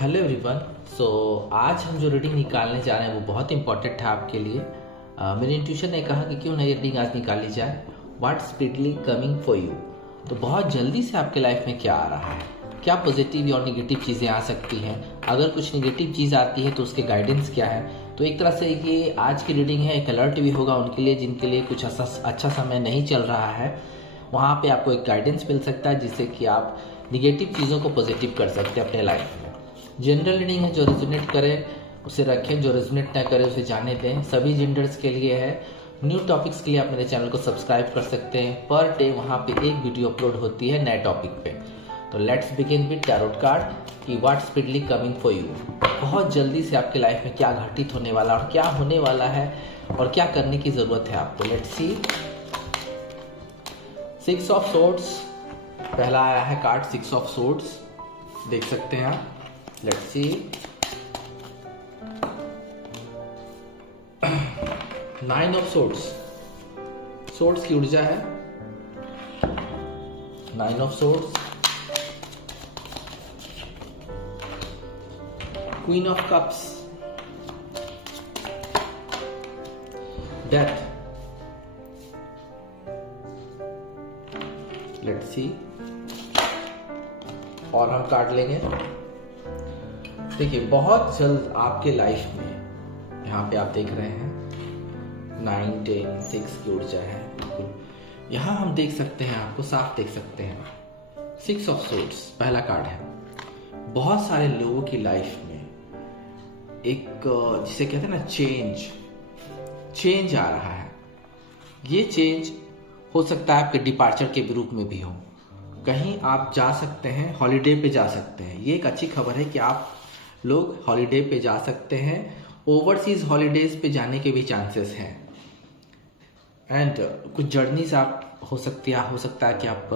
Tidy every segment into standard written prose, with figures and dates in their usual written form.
Hello everyone. सो आज हम जो रीडिंग निकालने जा रहे हैं वो बहुत इंपॉर्टेंट है आपके लिए। मेरे इंट्यूशन ने कहा कि क्यों नहीं रीडिंग आज निकाली जाए। What speedily coming for you. तो बहुत जल्दी से आपके लाइफ में क्या आ रहा है, क्या पॉजिटिव और निगेटिव चीज़ें आ सकती हैं। अगर कुछ निगेटिव चीज़ आती है तो उसके गाइडेंस क्या है। तो एक तरह से ये आज की रीडिंग है, एक अलर्ट भी होगा उनके लिए जिनके लिए कुछ अच्छा समय नहीं चल रहा है। वहाँ पे आपको एक गाइडेंस मिल सकता है जिससे कि आप निगेटिव चीज़ों को पॉजिटिव कर सकते हैं अपने लाइफ में। जनरल रीडिंग है, जो रेजोनेट करे उसे रखें, जो रेजोनेट ना करे उसे जाने दें। सभी जेंडर्स के लिए है। न्यू टॉपिक्स के लिए आप मेरे चैनल को सब्सक्राइब कर सकते हैं। पर डे वहाँ पे एक वीडियो अपलोड होती है नए टॉपिक पे। तो let's begin with tarot card कि what speedily coming for you. बहुत जल्दी से आपके लाइफ में क्या घटित होने वाला और क्या होने वाला है और क्या करने की ज़रूरत है आपको। Let's see. 6 ऑफ सोर्ड्स पहला आया है कार्ड। 6 ऑफ सोर्ड्स देख सकते हैं आप। Let's see. 9 of swords, swords की ऊर्जा है। 9 of swords. Queen of cups, death. Let's see. और हम कार्ड लेंगे। देखिए बहुत जल्द आपके लाइफ में यहाँ पे आप देख रहे हैं 9, 10, 6 की ऊर्जा है। बिल्कुल यहाँ हम देख सकते हैं, आपको साफ देख सकते हैं। 6 ऑफ सोर्ड्स पहला कार्ड है। बहुत सारे लोगों की लाइफ में एक जिसे कहते हैं ना चेंज आ रहा है। ये चेंज हो सकता है आपके डिपार्चर के रूप में भी हो। कहीं आप जा सकते हैं, हॉलीडे पे जा सकते हैं। ये एक अच्छी खबर है कि आप लोग हॉलीडे पे जा सकते हैं। ओवरसीज हॉलीडेज पे जाने के भी चांसेस हैं। एंड कुछ जर्नीज आप हो सकता है कि आप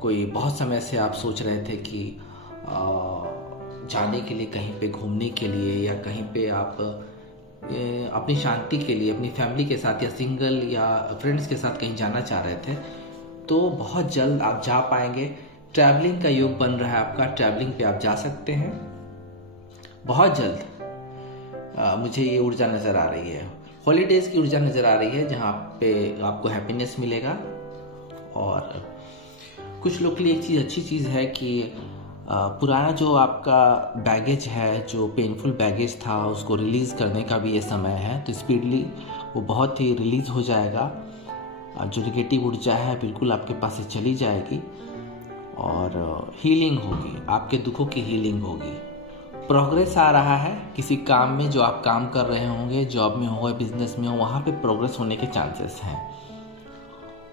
कोई बहुत समय से आप सोच रहे थे कि जाने के लिए, कहीं पे घूमने के लिए, या कहीं पे आप अपनी शांति के लिए अपनी फैमिली के साथ या सिंगल या फ्रेंड्स के साथ कहीं जाना चाह रहे थे। तो बहुत जल्द आप जा पाएंगे। ट्रैवलिंग का योग बन रहा है आपका। ट्रैवलिंग पे आप जा सकते हैं बहुत जल्द। मुझे ये ऊर्जा नज़र आ रही है। हॉलीडेज़ की ऊर्जा नज़र आ रही है जहाँ पे आपको हैप्पीनेस मिलेगा। और कुछ लोग के लिए एक अच्छी चीज़ है कि पुराना जो आपका बैगेज है, जो पेनफुल बैगेज था, उसको रिलीज़ करने का भी ये समय है। तो स्पीडली वो बहुत ही रिलीज़ हो जाएगा। जो नेगेटिव ऊर्जा है बिल्कुल आपके पास से चली जाएगी और हीलिंग होगी, आपके दुखों की हीलिंग होगी। प्रोग्रेस आ रहा है किसी काम में, जो आप काम कर रहे होंगे, जॉब में हो या बिजनेस में हो, वहाँ पे प्रोग्रेस होने के चांसेस हैं।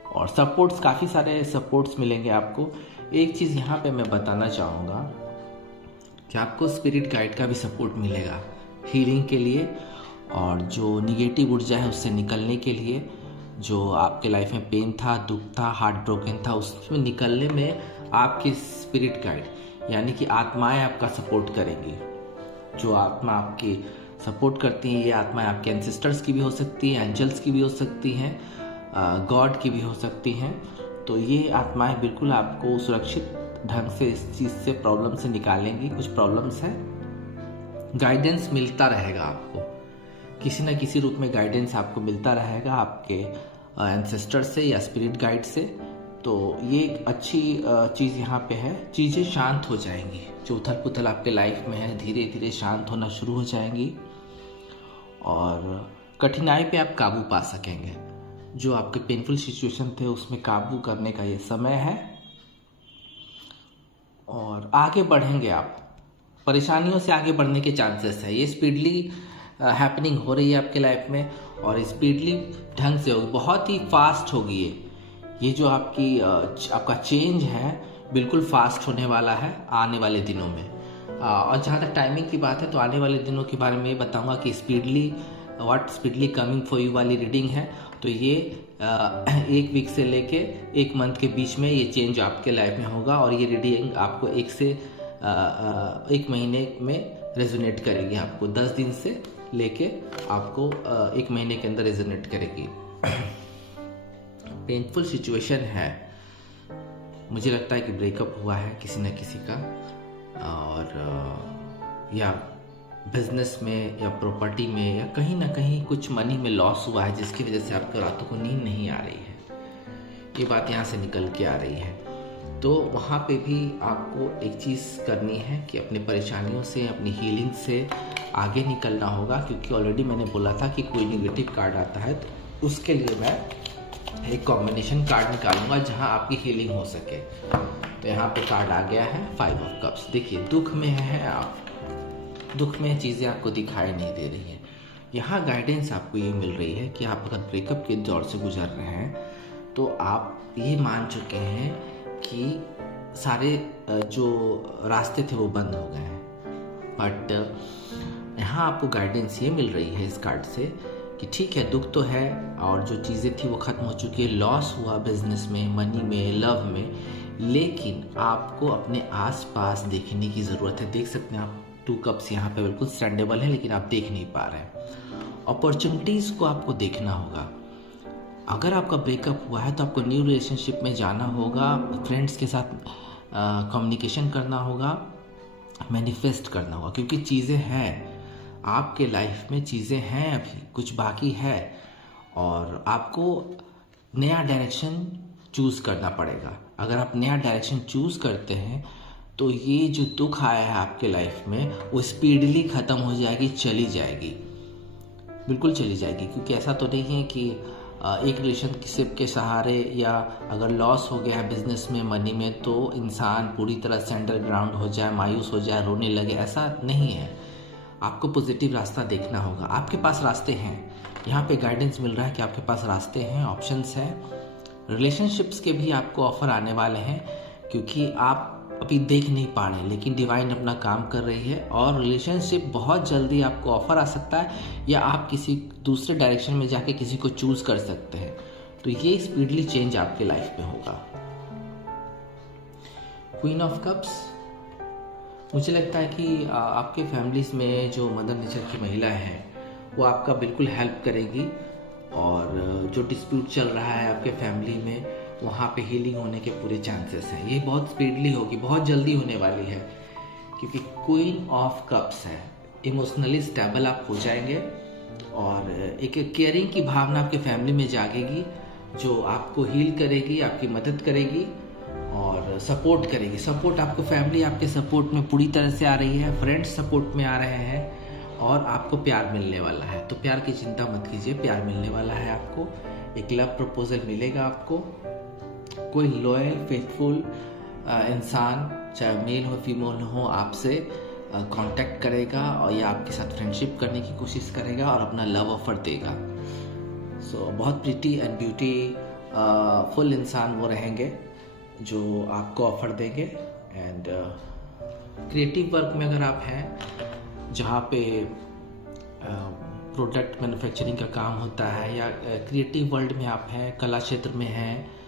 और सपोर्ट्स, काफ़ी सारे सपोर्ट्स मिलेंगे आपको। एक चीज़ यहाँ पे मैं बताना चाहूँगा कि आपको स्पिरिट गाइड का भी सपोर्ट मिलेगा हीलिंग के लिए। और जो निगेटिव ऊर्जा है उससे निकलने के लिए, जो आपके लाइफ में पेन था, दुख था, हार्ट ब्रोकन था, उसमें निकलने में आपकी स्पिरिट गाइड यानी कि आत्माएं आपका सपोर्ट करेंगी। जो आत्मा आपकी सपोर्ट करती हैं, ये आत्माएं आपके एंसेस्टर्स की भी हो सकती हैं, एंजल्स की भी हो सकती हैं, गॉड की भी हो सकती हैं। तो ये आत्माएं बिल्कुल आपको सुरक्षित ढंग से इस चीज़ से, प्रॉब्लम से निकालेंगी। कुछ प्रॉब्लम्स हैं, गाइडेंस मिलता रहेगा आपको, किसी न किसी रूप में गाइडेंस आपको मिलता रहेगा आपके एंसेस्टर से या स्पिरिट गाइड से। तो ये एक अच्छी चीज़ यहाँ पे है। चीज़ें शांत हो जाएंगी, जो उथल पुथल आपके लाइफ में है धीरे धीरे शांत होना शुरू हो जाएंगी। और कठिनाई पे आप काबू पा सकेंगे। जो आपके पेनफुल सिचुएशन थे उसमें काबू करने का ये समय है। और आगे बढ़ेंगे आप, परेशानियों से आगे बढ़ने के चांसेस है। ये स्पीडली हैपनिंग हो रही है आपके लाइफ में और स्पीडली ढंग से होगी, बहुत ही फास्ट होगी। ये जो आपका चेंज है बिल्कुल फास्ट होने वाला है आने वाले दिनों में। और जहाँ तक टाइमिंग की बात है तो आने वाले दिनों के बारे में ये बताऊंगा कि what speedily coming for you वाली रीडिंग है। तो ये 1 वीक से लेके 1 मंथ के बीच में ये चेंज आपके लाइफ में होगा। और ये रीडिंग आपको 1 महीने में रेजोनेट करेगी। आपको 10 दिन से लेके आपको 1 महीने के अंदर रेजोनेट करेगी। पेनफुल सिचुएशन है, मुझे लगता है कि ब्रेकअप हुआ है किसी न किसी का। और या बिजनेस में या प्रॉपर्टी में या कहीं ना कहीं कुछ मनी में लॉस हुआ है जिसकी वजह से आपको रातों को नींद नहीं आ रही है, ये बात यहाँ से निकल के आ रही है। तो वहाँ पे भी आपको एक चीज़ करनी है कि अपनी परेशानियों से, अपनी हीलिंग से आगे निकलना होगा, क्योंकि ऑलरेडी मैंने बोला था कि कोई नेगेटिव कार्ड आता है तो उसके लिए मैं एक कॉम्बिनेशन कार्ड निकालूंगा जहाँ आपकी हीलिंग हो सके। तो यहाँ पे कार्ड आ गया है 5 ऑफ कप्स। देखिए, दुख में है आप, दुख में चीज़ें आपको दिखाई नहीं दे रही है। यहाँ गाइडेंस आपको ये मिल रही है कि आप अगर ब्रेकअप के दौर से गुजर रहे हैं तो आप ये मान चुके हैं कि सारे जो रास्ते थे वो बंद हो गए हैं। बट यहाँ आपको गाइडेंस ये मिल रही है इस कार्ड से कि ठीक है, दुख तो है और जो चीज़ें थी वो ख़त्म हो चुकी है, लॉस हुआ बिजनेस में, मनी में, लव में, लेकिन आपको अपने आसपास देखने की ज़रूरत है। देख सकते हैं आप 2 कप्स यहाँ पे बिल्कुल स्टैंडेबल है, लेकिन आप देख नहीं पा रहे हैं। अपॉर्चुनिटीज़ को आपको देखना होगा। अगर आपका ब्रेकअप हुआ है तो आपको न्यू रिलेशनशिप में जाना होगा, फ्रेंड्स के साथ कम्युनिकेशन करना होगा, मैनिफेस्ट करना होगा, क्योंकि चीज़ें हैं आपके लाइफ में, चीज़ें हैं, अभी कुछ बाकी है और आपको नया डायरेक्शन चूज़ करना पड़ेगा। अगर आप नया डायरेक्शन चूज़ करते हैं तो ये जो दुख आया है आपके लाइफ में वो स्पीडली ख़त्म हो जाएगी, चली जाएगी, बिल्कुल चली जाएगी। क्योंकि ऐसा तो नहीं है कि एक रिलेशनशिप के सहारे या अगर लॉस हो गया है बिजनेस में, मनी में, तो इंसान पूरी तरह से अंडरग्राउंड हो जाए, मायूस हो जाए, रोने लगे, ऐसा नहीं है। आपको पॉजिटिव रास्ता देखना होगा। आपके पास रास्ते हैं, यहाँ पे गाइडेंस मिल रहा है कि आपके पास रास्ते हैं, ऑप्शंस हैं। रिलेशनशिप्स के भी आपको ऑफ़र आने वाले हैं, क्योंकि आप अभी देख नहीं पा रहे, लेकिन डिवाइन अपना काम कर रही है और रिलेशनशिप बहुत जल्दी आपको ऑफ़र आ सकता है, या आप किसी दूसरे डायरेक्शन में जाके किसी को चूज़ कर सकते हैं। तो ये स्पीडली चेंज आपके लाइफ में होगा। क्वीन ऑफ कप्स, मुझे लगता है कि आपके फैमिलीज़ में जो मदर नेचर की महिला है वो आपका बिल्कुल हेल्प करेगी, और जो डिस्प्यूट चल रहा है आपके फैमिली में वहाँ पे हीलिंग होने के पूरे चांसेस हैं। ये बहुत स्पीडली होगी, बहुत जल्दी होने वाली है, क्योंकि क्वीन ऑफ कप्स है। इमोशनली स्टेबल आप हो जाएंगे और एक केयरिंग की भावना आपके फैमिली में जागेगी, जो आपको हील करेगी, आपकी मदद करेगी और सपोर्ट करेगी। सपोर्ट आपको, फैमिली आपके सपोर्ट में पूरी तरह से आ रही है, फ्रेंड्स सपोर्ट में आ रहे हैं और आपको प्यार मिलने वाला है। तो प्यार की चिंता मत कीजिए, प्यार मिलने वाला है आपको। एक लव प्रपोजल मिलेगा आपको। कोई लॉयल फेथफुल इंसान, चाहे मेल हो फीमेल हो, आपसे कांटेक्ट करेगा और या आपके साथ फ्रेंडशिप करने की कोशिश करेगा और अपना लव ऑफर देगा। सो बहुत प्रिटी एंड ब्यूटी फुल इंसान वो रहेंगे जो आपको ऑफर देंगे। एंड क्रिएटिव वर्क में अगर आप हैं जहाँ पे प्रोडक्ट मैन्युफैक्चरिंग का काम होता है, या क्रिएटिव वर्ल्ड में आप हैं, कला क्षेत्र में हैं,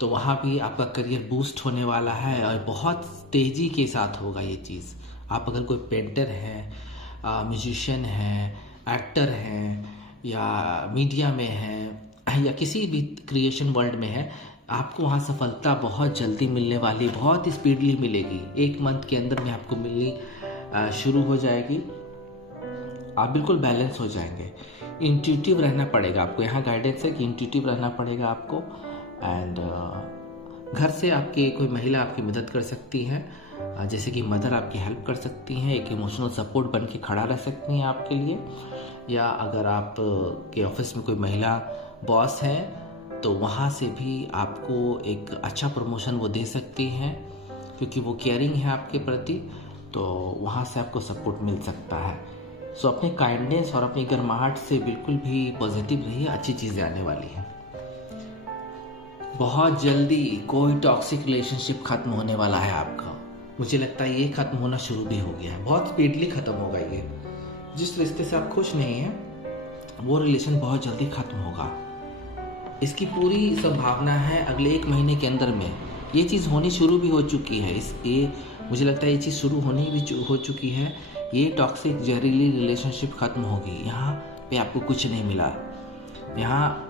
तो वहाँ भी आपका करियर बूस्ट होने वाला है और बहुत तेज़ी के साथ होगा ये चीज़। आप अगर कोई पेंटर हैं, म्यूजिशियन हैं, एक्टर हैं, या मीडिया में हैं, या किसी भी क्रिएशन वर्ल्ड में है, आपको वहाँ सफलता बहुत जल्दी मिलने वाली, बहुत स्पीडली मिलेगी। 1 मंथ के अंदर में आपको मिलनी शुरू हो जाएगी। आप बिल्कुल बैलेंस हो जाएंगे। इंट्यूटिव रहना पड़ेगा आपको, यहाँ गाइडेंस है कि इंट्यूटिव रहना पड़ेगा आपको। एंड घर से आपकी कोई महिला आपकी मदद कर सकती है, जैसे कि मदर आपकी हेल्प कर सकती हैं, एक इमोशनल सपोर्ट बन के खड़ा रह सकती हैं आपके लिए। या अगर आप के ऑफिस में कोई महिला बॉस है तो वहाँ से भी आपको एक अच्छा प्रमोशन वो दे सकती हैं, क्योंकि वो केयरिंग है आपके प्रति, तो वहाँ से आपको सपोर्ट मिल सकता है। सो अपने काइंडनेस और अपनी गर्माहट से बिल्कुल भी पॉजिटिव रहिए, अच्छी चीज़ें आने वाली हैं। बहुत जल्दी कोई टॉक्सिक रिलेशनशिप खत्म होने वाला है आपका। मुझे लगता है ये खत्म होना शुरू भी हो गया है, बहुत स्पीडली खत्म होगा ये। जिस रिश्ते से आप खुश नहीं हैं वो रिलेशन बहुत जल्दी खत्म होगा। इसकी पूरी संभावना है अगले 1 महीने के अंदर में। ये चीज़ होनी शुरू भी हो चुकी है। ये मुझे लगता है ये चीज़ शुरू होनी भी हो चुकी है। ये टॉक्सिक जहरीली रिलेशनशिप खत्म होगी। यहाँ पे आपको कुछ नहीं मिला, यहाँ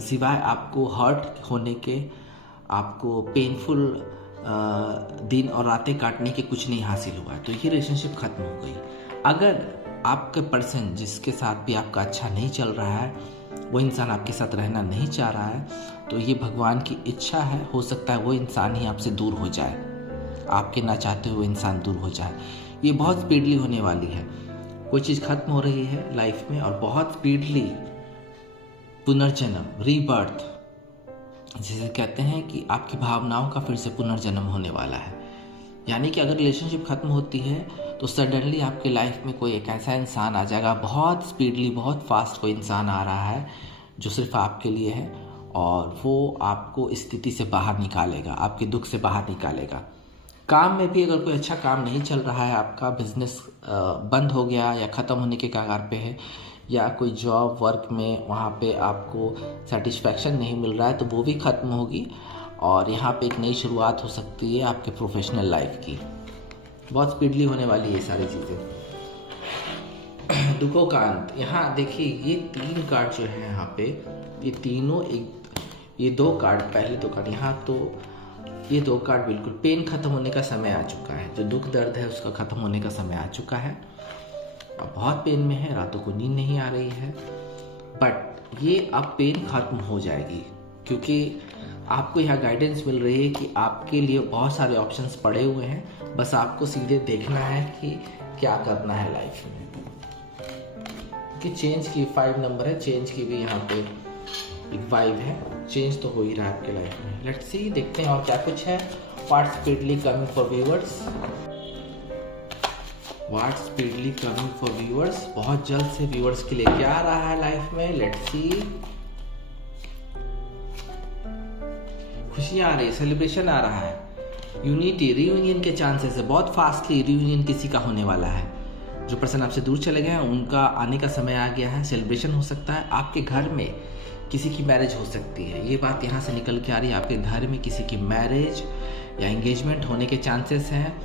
सिवाय आपको हर्ट होने के, आपको पेनफुल दिन और रातें काटने के कुछ नहीं हासिल हुआ, तो ये रिलेशनशिप ख़त्म हो गई। अगर आपके पर्सन जिसके साथ भी आपका अच्छा नहीं चल रहा है, वो इंसान आपके साथ रहना नहीं चाह रहा है, तो ये भगवान की इच्छा है। हो सकता है वो इंसान ही आपसे दूर हो जाए, आपके ना चाहते हुए इंसान दूर हो जाए। ये बहुत स्पीडली होने वाली है, कोई चीज़ खत्म हो रही है लाइफ में और बहुत स्पीडली पुनर्जन्म, रीबर्थ जिसे कहते हैं कि आपकी भावनाओं का फिर से पुनर्जन्म होने वाला है। यानी कि अगर रिलेशनशिप ख़त्म होती है तो सडनली आपके लाइफ में कोई एक ऐसा इंसान आ जाएगा, बहुत स्पीडली, बहुत फास्ट कोई इंसान आ रहा है जो सिर्फ आपके लिए है, और वो आपको इस स्थिति से बाहर निकालेगा, आपके दुख से बाहर निकालेगा। काम में भी अगर कोई अच्छा काम नहीं चल रहा है, आपका बिजनेस बंद हो गया या ख़त्म होने के कगार पे है, या कोई जॉब वर्क में वहाँ पे आपको सेटिस्फैक्शन नहीं मिल रहा है, तो वो भी ख़त्म होगी और यहाँ पे एक नई शुरुआत हो सकती है आपके प्रोफेशनल लाइफ की। बहुत स्पीडली होने वाली है ये सारी चीज़ें। दुखों का अंत, यहाँ देखिए ये 3 कार्ड जो है यहाँ पे, ये तीनों ये 2 कार्ड, पहले 2 कार्ड यहाँ, तो ये 2 कार्ड बिल्कुल पेन ख़त्म होने का समय आ चुका है। जो दुख दर्द है उसका ख़त्म होने का समय आ चुका है। अब बहुत पेन में है, रातों को नींद नहीं आ रही है, बट ये अब पेन ख़त्म हो जाएगी, क्योंकि आपको यहाँ गाइडेंस मिल रही है कि आपके लिए बहुत सारे ऑप्शंस पड़े हुए हैं, बस आपको सीधे देखना है कि क्या करना है लाइफ में। कि चेंज की 5 नंबर है, चेंज की भी यहाँ पे एक वाइब है, चेंज तो हो ही रहा है आपके लाइफ में। लेट्स सी, देखते हैं और क्या कुछ है। What speedily coming for viewers, what speedily coming for viewers, बहुत जल्द से व्यूअर्स के लिए क्या आ रहा है लाइफ में। लेट्स सी, खुशियाँ आ रही है, सेलिब्रेशन आ रहा है, यूनिटी, रियूनियन के चांसेस है, बहुत फास्टली रियूनियन किसी का होने वाला है। जो पर्सन आपसे दूर चले गए हैं उनका आने का समय आ गया है, सेलिब्रेशन हो सकता है, आपके घर में किसी की मैरिज हो सकती है, ये बात यहाँ से निकल के आ रही है। आपके घर में किसी की मैरिज या एंगेजमेंट होने के चांसेस हैं,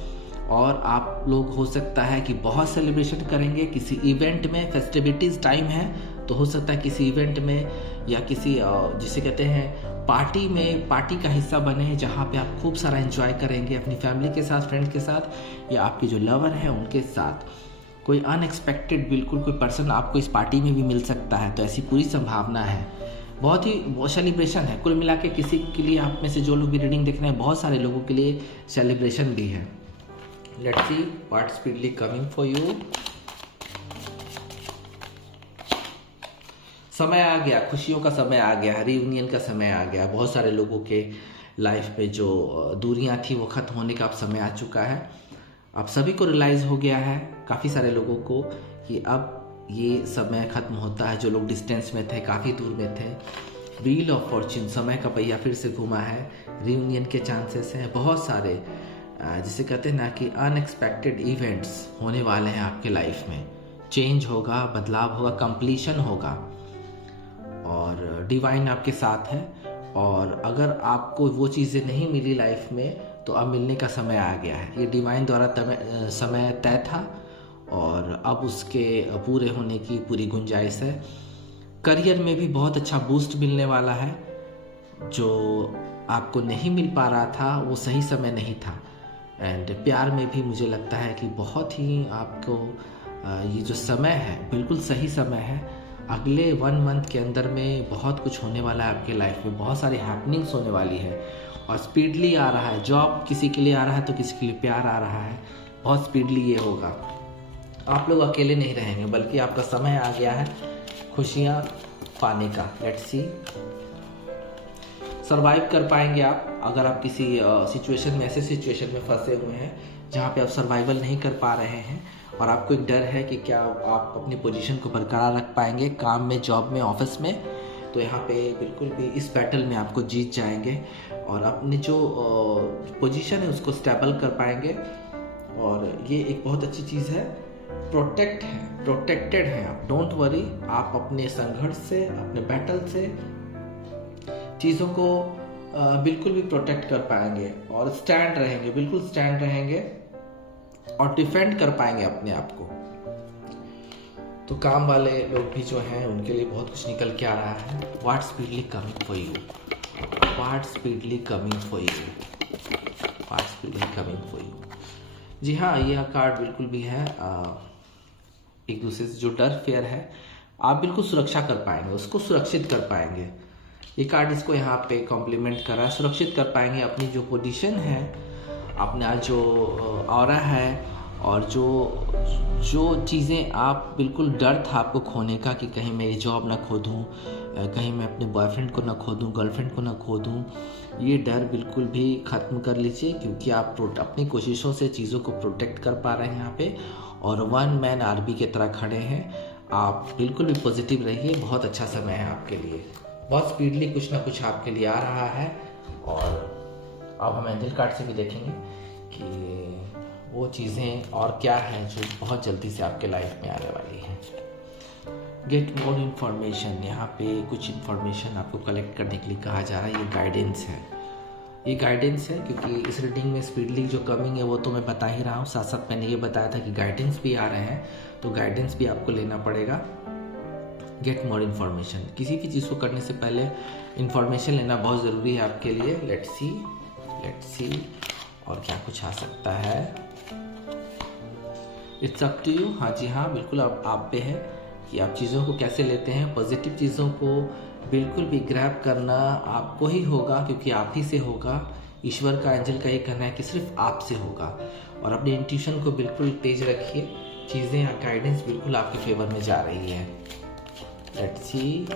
और आप लोग हो सकता है कि बहुत सेलिब्रेशन करेंगे किसी इवेंट में। फेस्टिविटीज़ टाइम है, तो हो सकता है किसी इवेंट में या किसी जिसे कहते हैं पार्टी में, पार्टी का हिस्सा बने, जहाँ पे आप खूब सारा एंजॉय करेंगे अपनी फैमिली के साथ, फ्रेंड के साथ, या आपके जो लवर हैं उनके साथ। कोई अनएक्सपेक्टेड बिल्कुल कोई पर्सन आपको इस पार्टी में भी मिल सकता है, तो ऐसी पूरी संभावना है। बहुत ही सेलिब्रेशन है कुल मिला के। किसी के लिए, आप में से जो लोग भी रीडिंग देख रहे हैं, बहुत सारे लोगों के लिए सेलिब्रेशन भी है। Let's see what speedily coming for you. समय आ गया, खुशियों का समय आ गया, रियूनियन का समय आ गया। बहुत सारे लोगों के लाइफ में जो दूरियां थी वो खत्म होने का अब समय आ चुका है। अब सभी को रियलाइज़ हो गया है, काफ़ी सारे लोगों को, कि अब ये समय खत्म होता है। जो लोग डिस्टेंस में थे, काफ़ी दूर में थे, व्हील ऑफ फॉर्च्यून, समय का पहिया फिर से घुमा है, रियूनियन के चांसेस हैं बहुत सारे। जिसे कहते हैं ना कि अनएक्सपेक्टेड इवेंट्स होने वाले हैं आपके लाइफ में। चेंज होगा, बदलाव होगा, कंप्लीशन होगा, और डिवाइन आपके साथ है। और अगर आपको वो चीज़ें नहीं मिली लाइफ में, तो अब मिलने का समय आ गया है। ये डिवाइन द्वारा समय तय था और अब उसके पूरे होने की पूरी गुंजाइश है। करियर में भी बहुत अच्छा बूस्ट मिलने वाला है। जो आपको नहीं मिल पा रहा था वो सही समय नहीं था। एंड प्यार में भी मुझे लगता है कि बहुत ही आपको ये जो समय है बिल्कुल सही समय है। अगले 1 मंथ के अंदर में बहुत कुछ होने वाला है आपके लाइफ में, बहुत सारी हैपनिंग्स होने वाली है और स्पीडली आ रहा है। जॉब किसी के लिए आ रहा है तो किसी के लिए प्यार आ रहा है, बहुत स्पीडली ये होगा। आप लोग अकेले नहीं रहेंगे, बल्कि आपका समय आ गया है खुशियाँ पाने का। लेट्स सी, सर्वाइव कर पाएंगे आप। अगर आप किसी सिचुएशन में, ऐसे सिचुएशन में फंसे हुए हैं जहाँ पे आप सर्वाइवल नहीं कर पा रहे हैं और आपको एक डर है कि क्या आप अपनी पोजीशन को बरकरार रख पाएंगे काम में, जॉब में, ऑफिस में, तो यहाँ पे बिल्कुल भी इस बैटल में आपको जीत जाएंगे और अपनी जो पोजीशन है उसको स्टेबल कर पाएंगे। और ये एक बहुत अच्छी चीज़ है, प्रोटेक्टेड है आप, डोंट वरी। आप अपने संघर्ष से, अपने बैटल से चीज़ों को बिल्कुल भी प्रोटेक्ट कर पाएंगे और स्टैंड रहेंगे, बिल्कुल स्टैंड रहेंगे और डिफेंड कर पाएंगे अपने आप को। तो काम वाले लोग भी जो हैं उनके लिए बहुत कुछ निकल के आ रहा है। What speedily coming for you, what speedily coming for you, what speedily coming for you. जी हाँ, यह कार्ड बिल्कुल भी है एक दूसरे से जो डर फेयर है आप बिल्कुल सुरक्षा कर पाएंगे, उसको सुरक्षित कर पाएंगे। ये कार्ड इसको यहाँ पे कॉम्प्लीमेंट कर रहा है, सुरक्षित कर पाएंगे अपनी जो पोजीशन है, अपना जो ऑरा है, और जो चीज़ें आप बिल्कुल डर था आपको खोने का कि कहीं मेरी जॉब ना खो दूँ, कहीं मैं अपने बॉयफ्रेंड को ना खो दूँ, गर्लफ्रेंड को ना खो दूँ, ये डर बिल्कुल भी ख़त्म कर लीजिए, क्योंकि आप अपनी कोशिशों से चीज़ों को प्रोटेक्ट कर पा रहे हैं यहाँ पे, और वन मैन आर्मी की तरह खड़े हैं। आप बिल्कुल भी पॉजिटिव रहिए, बहुत अच्छा समय है आपके लिए, बहुत स्पीडली कुछ ना कुछ आपके लिए आ रहा है। और अब हम एंजल कार्ड से भी देखेंगे कि वो चीज़ें और क्या हैं जो बहुत जल्दी से आपके लाइफ में आने वाली हैं। गेट मोर इन्फॉर्मेशन, यहाँ पे कुछ इन्फॉर्मेशन आपको कलेक्ट करने के लिए कहा जा रहा है। ये गाइडेंस है, ये गाइडेंस है, क्योंकि इस रीडिंग में स्पीडली जो कमिंग है वो तो मैं बता ही रहा हूँ, साथ साथ मैंने ये बताया था कि गाइडेंस भी आ रहे हैं, तो गाइडेंस भी आपको लेना पड़ेगा। गेट मोर इन्फॉर्मेशन, किसी भी चीज़ को करने से पहले इन्फॉर्मेशन लेना बहुत ज़रूरी है आपके लिए। लेट्स सी और क्या कुछ आ सकता है। It's up to you. हाँ जी हाँ, बिल्कुल आप पे है कि आप चीज़ों को कैसे लेते हैं। पॉजिटिव चीज़ों को बिल्कुल भी ग्रैब करना आपको ही होगा, क्योंकि आप ही से होगा। ईश्वर का, एंजल का ये कहना है कि सिर्फ आपसे होगा, और अपने इंट्यूशन को बिल्कुल तेज रखिए, चीज़ें गाइडेंस बिल्कुल आपके फेवर में जा रही है। लेट्स सी,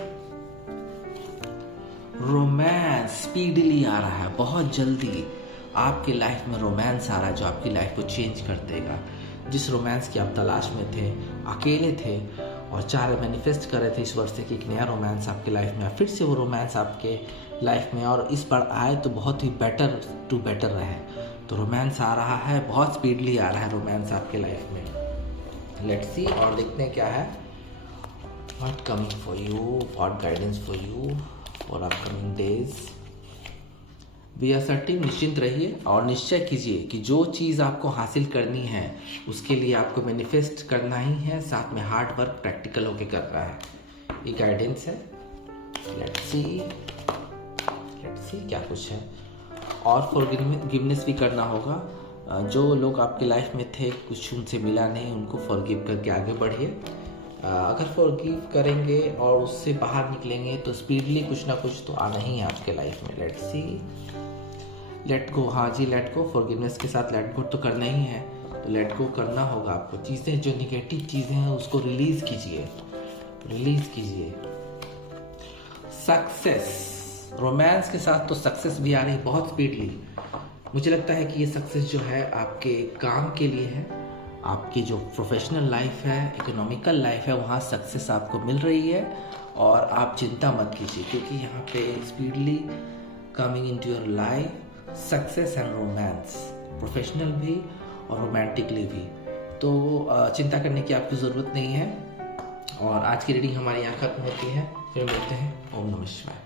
रोमांस स्पीडली आ रहा है, बहुत जल्दी आपके लाइफ में रोमांस आ रहा है जो आपकी लाइफ को चेंज कर देगा। जिस रोमांस की आप तलाश में थे, अकेले थे और चाह रहे, मैनिफेस्ट कर रहे थे ईश्वर से कि एक नया रोमांस आपके लाइफ में, फिर से वो रोमांस आपके लाइफ में, और इस बार आए तो बहुत ही बेटर टू बेटर रहे। तो रोमांस आ रहा है, बहुत स्पीडली आ रहा है रोमांस आपके लाइफ में। लेट्स सी, और देखते हैं क्या है। What coming for you, what guidance for you for upcoming days. Be assertive, निश्चिंत रहिए और निश्चय कीजिए कि जो चीज़ आपको हासिल करनी है उसके लिए आपको मैनिफेस्ट करना ही है, साथ में हार्ड वर्क प्रैक्टिकल होके करना है। ये गाइडेंस है। लेट्स सी क्या कुछ है। और फॉरगिवनेस भी करना होगा। जो लोग आपके लाइफ में थे, कुछ उनसे मिला नहीं, उनको फॉरगिव करके आगे बढ़िए। अगर फॉरगिव करेंगे और उससे बाहर निकलेंगे तो स्पीडली कुछ ना कुछ तो आना ही है आपके लाइफ में। Let's see, let go. हाँ जी, लेट गो। फॉरगिवनेस के साथ लेट गो तो करना ही है, तो लेट गो करना होगा आपको। चीज़ें जो निगेटिव चीज़ें हैं उसको रिलीज कीजिए। सक्सेस, रोमांस के साथ तो सक्सेस भी आ रही बहुत स्पीडली। मुझे लगता है कि ये सक्सेस जो है आपके काम के लिए है, आपकी जो प्रोफेशनल लाइफ है, इकोनॉमिकल लाइफ है, वहाँ सक्सेस आपको मिल रही है। और आप चिंता मत कीजिए, क्योंकि यहाँ पे speedily coming into your life success and romance, professional भी और रोमांटिकली भी। तो चिंता करने की आपकी ज़रूरत नहीं है। और आज की रीडिंग हमारी यहाँ खत्म होती है, फिर मिलते हैं। ओम नमः शिवाय।